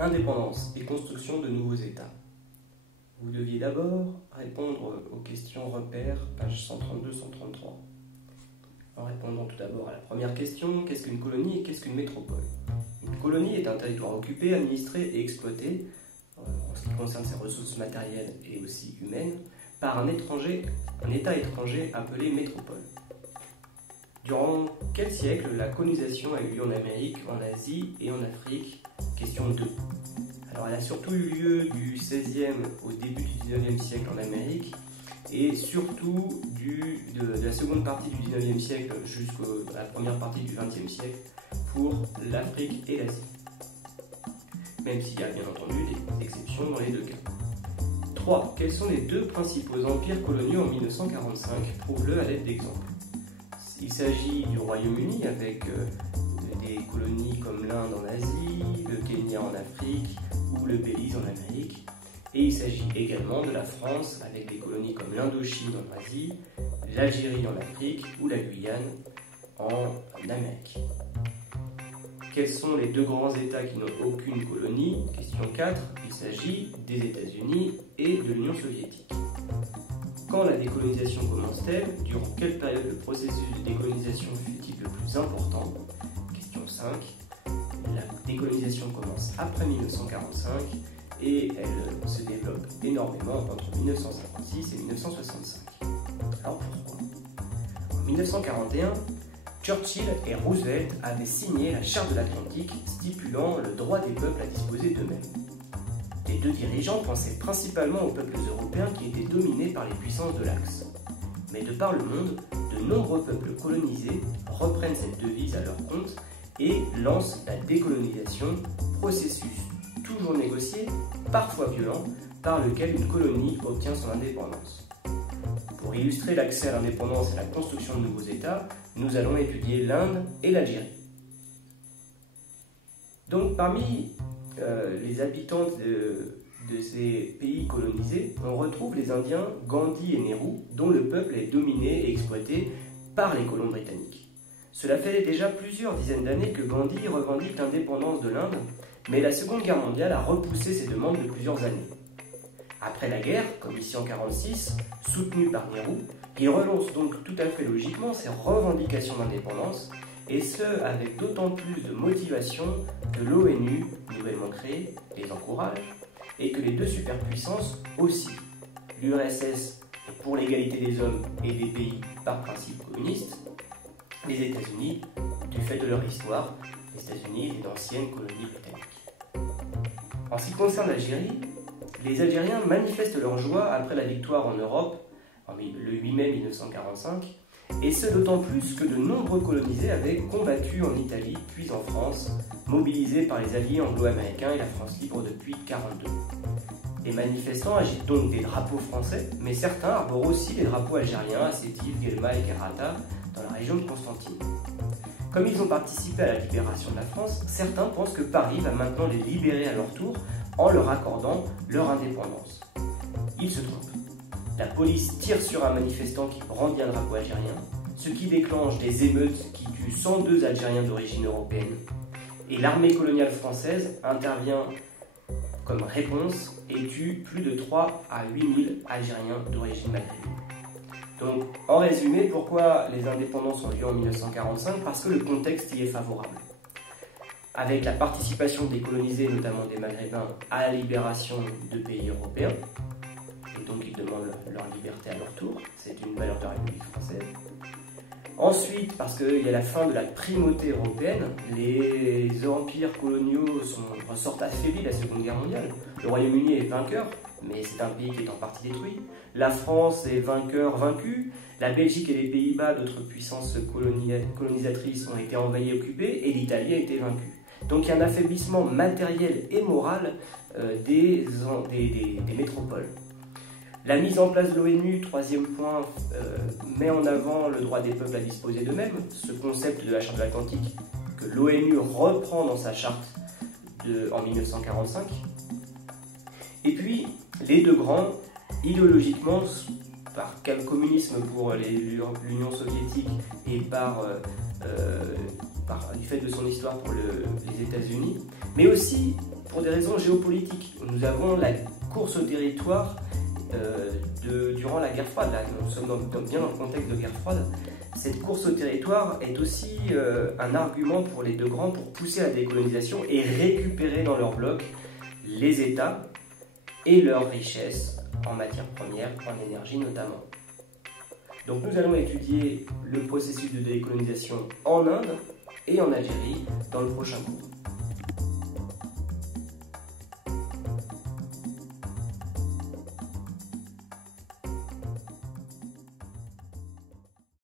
Indépendance et construction de nouveaux États. Vous deviez d'abord répondre aux questions repères, pages 132-133. En répondant tout d'abord à la première question, qu'est-ce qu'une colonie et qu'est-ce qu'une métropole? Une colonie est un territoire occupé, administré et exploité, en ce qui concerne ses ressources matérielles et aussi humaines, par un État étranger appelé métropole. Durant quel siècle la colonisation a eu lieu en Amérique, en Asie et en Afrique? Question 2. Alors elle a surtout eu lieu du XVIe au début du XIXe siècle en Amérique et surtout de la seconde partie du XIXe siècle jusqu'à la première partie du XXe siècle pour l'Afrique et l'Asie. Même s'il y a bien entendu des exceptions dans les deux cas. 3. Quels sont les deux principaux empires coloniaux en 1945? Prouve-le à l'aide d'exemples. Il s'agit du Royaume-Uni avec des colonies comme l'Inde en Asie, le Kenya en Afrique ou le Belize en Amérique. Et il s'agit également de la France avec des colonies comme l'Indochine en Asie, l'Algérie en Afrique ou la Guyane en Amérique. Quels sont les deux grands États qui n'ont aucune colonie? Question 4. Il s'agit des États-Unis et de l'Union soviétique. Quand la décolonisation commence-t-elle? Durant quelle période le processus de décolonisation fut-il le plus important? Question 5. La décolonisation commence après 1945 et elle se développe énormément entre 1956 et 1965. Alors pourquoi? En 1941, Churchill et Roosevelt avaient signé la Charte de l'Atlantique stipulant le droit des peuples à disposer d'eux-mêmes. Les deux dirigeants pensaient principalement aux peuples européens qui étaient dominés par les puissances de l'Axe. Mais de par le monde, de nombreux peuples colonisés reprennent cette devise à leur compte et lancent la décolonisation, processus toujours négocié, parfois violent, par lequel une colonie obtient son indépendance. Pour illustrer l'accès à l'indépendance et la construction de nouveaux États, nous allons étudier l'Inde et l'Algérie. Donc parmi les habitants de ces pays colonisés, on retrouve les Indiens Gandhi et Nehru, dont le peuple est dominé et exploité par les colons britanniques. Cela fait déjà plusieurs dizaines d'années que Gandhi revendique l'indépendance de l'Inde, mais la Seconde Guerre mondiale a repoussé ces demandes de plusieurs années. Après la guerre, comme ici en 1946, soutenu par Nehru, il relance donc tout à fait logiquement ses revendications d'indépendance, et ce avec d'autant plus de motivation que l'ONU, nouvellement créée, les encourage, et que les deux superpuissances aussi. L'URSS pour l'égalité des hommes et des pays par principe communiste, les États-Unis du fait de leur histoire, les États-Unis étaient d'anciennes colonies britanniques. En ce qui concerne l'Algérie, les Algériens manifestent leur joie après la victoire en Europe, le 8 mai 1945, et ce d'autant plus que de nombreux colonisés avaient combattu en Italie puis en France, mobilisés par les alliés anglo-américains et la France libre depuis 1942. Les manifestants agitent donc des drapeaux français, mais certains arborent aussi les drapeaux algériens à Sétif, Guelma et Kherrata dans la région de Constantine. Comme ils ont participé à la libération de la France, certains pensent que Paris va maintenant les libérer à leur tour en leur accordant leur indépendance. Ils se trompent. La police tire sur un manifestant qui brandit un drapeau algérien, ce qui déclenche des émeutes qui tuent 102 Algériens d'origine européenne. Et l'armée coloniale française intervient comme réponse et tue plus de 3 à 8 000 Algériens d'origine maghrébine. Donc, en résumé, pourquoi les indépendances ont lieu en 1945? Parce que le contexte y est favorable. Avec la participation des colonisés, notamment des Maghrébins, à la libération de pays européens, et donc ils demandent leur liberté à leur tour, c'est une valeur de la République française. Ensuite, parce qu'il y a la fin de la primauté européenne, les empires coloniaux ressortent affaiblis de la Seconde Guerre mondiale. Le Royaume-Uni est vainqueur, mais c'est un pays qui est en partie détruit. La France est vaincu. La Belgique et les Pays-Bas, d'autres puissances colonisatrices, ont été envahies et occupées, et l'Italie a été vaincue. Donc il y a un affaiblissement matériel et moral des métropoles. La mise en place de l'ONU, troisième point, met en avant le droit des peuples à disposer d'eux-mêmes, ce concept de la Charte de l'Atlantique que l'ONU reprend dans sa charte en 1945. Et puis, les deux grands, idéologiquement, par quel communisme pour l'Union soviétique et du fait de son histoire pour les États-Unis, mais aussi pour des raisons géopolitiques. Nous avons la course au territoire durant la guerre froide. Là, nous sommes bien dans le contexte de guerre froide. Cette course au territoire est aussi un argument pour les deux grands pour pousser à la décolonisation et récupérer dans leur bloc les États et leurs richesses en matières premières, en énergie notamment. Donc nous allons étudier le processus de décolonisation en Inde et en Algérie dans le prochain cours.